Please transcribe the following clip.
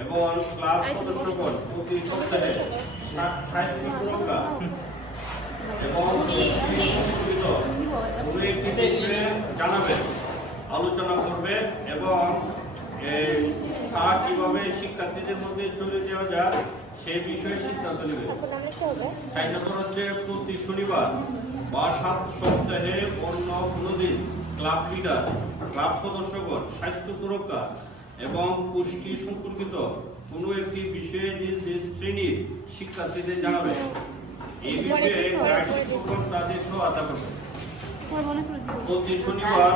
এবং ক্লাব সদস্যগণ প্রতি সপ্তাহে সা- স্বাস্থ্য সুরক্ষা এবং জানাবেন, আলোচনা করবে এবং তা কীভাবে শিক্ষার্থীদের মধ্যে চলে যাওয়া যায় সেই বিষয়ে সিদ্ধান্ত নেবে। চার নম্বর হচ্ছে প্রতি শনিবার বা সাত সপ্তাহে অন্য কোনো দিন ক্লাব লিডার, ক্লাব সদস্যগণ স্বাস্থ্য সুরক্ষা এবং পুষ্টি সম্পর্কিত কোনো একটি বিষয়ে নিজ নিজ শ্রেণির শিক্ষার্থীদের জানাবে। এই বিষয়ে গাইড শিক্ষকগণ তাদের আদা করবে। প্রতি শনিবার